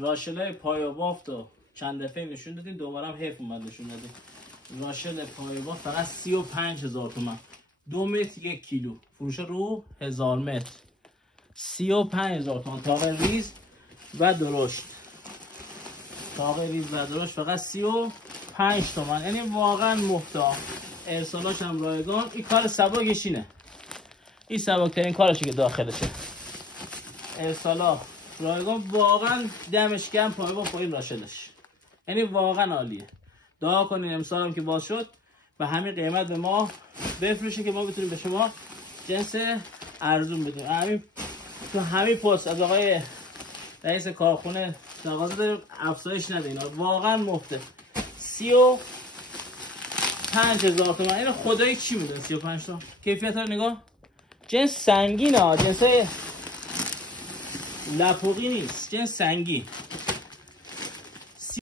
راشل پای و بافت رو چند دفعه نشون دادیم، دوباره هم حیف اومد نشون دادیم. راشل پای و بافت فقط 35,000 تومان، 2 متر 1 کیلو، فروش رو 1000 متر، 35,000 تومان. تاق ریز و درشت، تاق ریز و درشت فقط 35 تومان، یعنی واقعا مفتا. ارسالاش هم رایگان. این کار سبکش اینه، این سبکترین کارشه که داخلشه. ارسالا رایگان، واقعا دمش گرم پای با این راشلش، یعنی واقعا عالیه. دعا کنین امسال هم که باز شد و همین قیمت به ما بفروشه که ما بتونیم به شما جنس ارزون بدیم. همین تو همین پست از آقای رئیس کارخونه تقاضا داریم افزایش نده، اینا واقعا مفته. 35,000 تومان، این خدایی چی میدن 35 تومان؟ کیفیت رو نگاه، جنس سنگین ها، جنس لپوقی نیست، جنس سنگین.